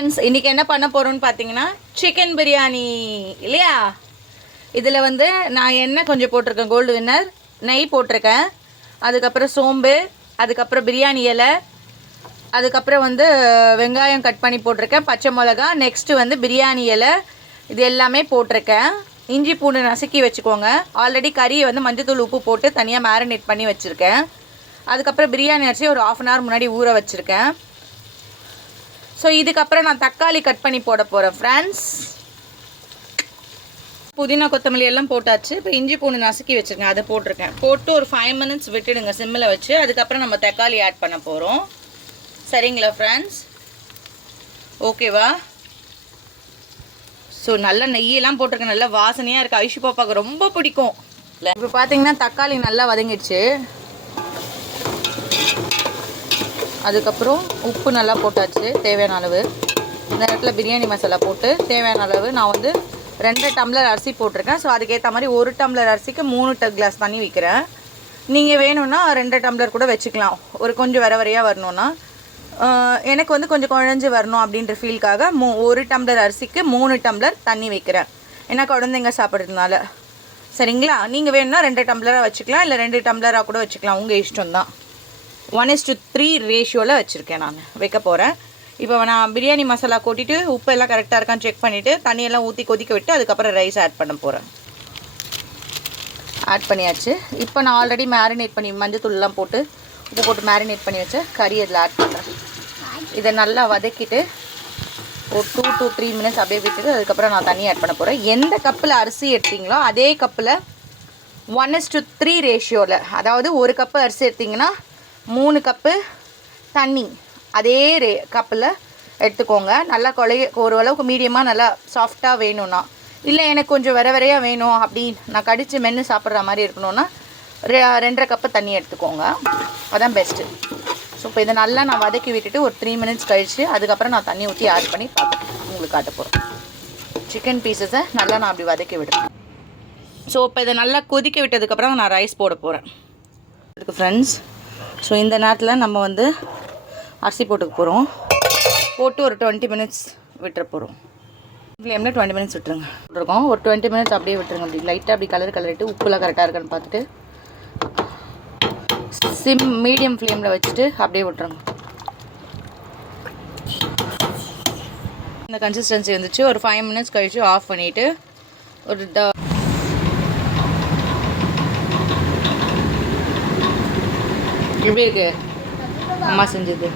Friends, இன்றைக்கி என்ன பண்ண போகிறோன்னு பார்த்தீங்கன்னா சிக்கன் பிரியாணி இல்லையா. இதில் வந்து நான் எண்ணெய் கொஞ்சம் போட்டிருக்கேன், கோல்டு வின்னர் நெய் போட்டிருக்கேன், அதுக்கப்புறம் சோம்பு, அதுக்கப்புறம் பிரியாணி இலை, அதுக்கப்புறம் வந்து வெங்காயம் கட் பண்ணி போட்டிருக்கேன், பச்சை மிளகா, நெக்ஸ்ட்டு வந்து பிரியாணி இலை, இது எல்லாமே போட்டிருக்கேன். இஞ்சி பூண்டு நசுக்கி வச்சுக்கோங்க. ஆல்ரெடி கறியை வந்து மஞ்சத்தூள் உப்பு போட்டு தனியாக மேரினேட் பண்ணி வச்சுருக்கேன். அதுக்கப்புறம் பிரியாணி அரிசி ஒரு 1/2 hour முன்னாடி ஊற வச்சுருக்கேன். ஸோ இதுக்கப்புறம் நான் தக்காளி கட் பண்ணி போட போகிறேன் ஃப்ரெண்ட்ஸ். புதினா கொத்தமல்லி எல்லாம் போட்டாச்சு. இப்போ இஞ்சி பூண்டு நசுக்கி வச்சுருக்கேன், அதை போட்டிருக்கேன். போட்டு ஒரு 5 minutes விட்டுடுங்க சிம்மில் வச்சு. அதுக்கப்புறம் நம்ம தக்காளி ஆட் பண்ண போகிறோம். சரிங்களா ஃப்ரெண்ட்ஸ்? ஓகேவா? ஸோ நல்லா நெய்யெல்லாம் போட்டிருக்கேன், நல்லா வாசனையாக இருக்குது. ஐஷு பாப்பாவுக்கு ரொம்ப பிடிக்கும். இல்லை இப்போ பார்த்தீங்கன்னா தக்காளி நல்லா வதங்கிடுச்சு. அதுக்கப்புறம் உப்பு நல்லா போட்டாச்சு தேவையான அளவு. இந்த இடத்துல பிரியாணி மசாலா போட்டு தேவையான அளவு நான் வந்து 2 டம்ளர் அரிசி போட்டிருக்கேன். ஸோ அதுக்கேற்ற மாதிரி 1 டம்ளர் அரிசிக்கு 3 கிளாஸ் தண்ணி வைக்கிறேன். நீங்கள் வேணும்னா 2 டம்ளர் கூட வச்சுக்கலாம். ஒரு கொஞ்சம் வரையாக வரணுன்னா, எனக்கு வந்து கொஞ்சம் குழஞ்சி வரணும் அப்படின்ற ஃபீலுக்காக 1 டம்ளர் அரிசிக்கு 3 டம்ளர் தண்ணி வைக்கிறேன். ஏன்னா குழந்தைங்க சாப்பிட்றதுனால. சரிங்களா? நீங்கள் வேணும்னா 2 டம்ளராக வச்சுக்கலாம், இல்லை 2 டம்ளராக கூட வச்சுக்கலாம், உங்கள் இஷ்டம்தான். 1:3 ரேஷியோவில் வச்சுருக்கேன் நான் வைக்க போகிறேன். இப்போ நான் பிரியாணி மசாலா கொட்டிட்டு உப்பு எல்லாம் கரெக்டாக இருக்கான்னு செக் பண்ணிவிட்டு தண்ணியெல்லாம் ஊற்றி கொதிக்க விட்டு அதுக்கப்புறம் ரைஸ் ஆட் பண்ண போகிறேன். ஆட் பண்ணியாச்சு. இப்போ நான் ஆல்ரெடி மேரினேட் பண்ணி மஞ்சத்தூள்லாம் போட்டு உப்பு போட்டு மேரினேட் பண்ணி வச்ச கறி அதில் ஆட் பண்ணுறேன். இதை நல்லா வதக்கிட்டு ஒரு 2 to 3 minutes அப்படியே விட்டுட்டு அதுக்கப்புறம் நான் தண்ணி ஆட் பண்ண போகிறேன். எந்த கப்பில் அரிசி எடுத்தீங்களோ அதே கப்பில் 1:3 ரேஷியோவில், அதாவது 1 கப்பு அரிசி எடுத்திங்கன்னா 3 கப்பு தண்ணி அதே கப்பில் எடுத்துக்கோங்க. நல்லா ஓரளவுக்கு மீடியமாக நல்லா சாஃப்டாக வேணும்னா, இல்லை எனக்கு கொஞ்சம் வரையாக வேணும் அப்படி நான் கடித்து மென்று சாப்பிட்ற மாதிரி இருக்கணும்னா 2.5 கப்பு தண்ணி எடுத்துக்கோங்க. அதான் பெஸ்ட்டு. ஸோ இப்போ இதை நல்லா நான் வதக்கி விட்டுட்டு ஒரு 3 minutes கழித்து அதுக்கப்புறம் நான் தண்ணி ஊற்றி ஆட் பண்ணி உங்களுக்கு காட்ட போகிறேன். சிக்கன் பீஸஸை நல்லா நான் அப்படி வதக்கி விடுறேன். ஸோ இப்போ இதை நல்லா கொதிக்க விட்டதுக்கப்புறம் நான் ரைஸ் போட போகிறேன். அதுக்கு ஃப்ரெண்ட்ஸ், ஸோ இந்த நேரத்தில் நம்ம வந்து அரிசி போட்டுக்க போகிறோம். போட்டு ஒரு 20 minutes விட்டுற போகிறோம். ஃப்ளேமில் 20 minutes விட்டுருங்க. விட்டுருக்கோம் ஒரு 20 minutes அப்படியே விட்டுருங்க. அப்படி லைட்டாக அப்படி கலரிட்டு உப்புலாம் கரெக்டாக இருக்கான்னு பார்த்துட்டு மீடியம் ஃப்ளேமில் வச்சுட்டு அப்படியே விட்டுருங்க. இந்த கன்சிஸ்டன்சி வந்துச்சு. ஒரு 5 minutes கழித்து ஆஃப் பண்ணிவிட்டு ஒரு எப்படி இருக்கு அம்மா செஞ்சது?